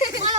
काय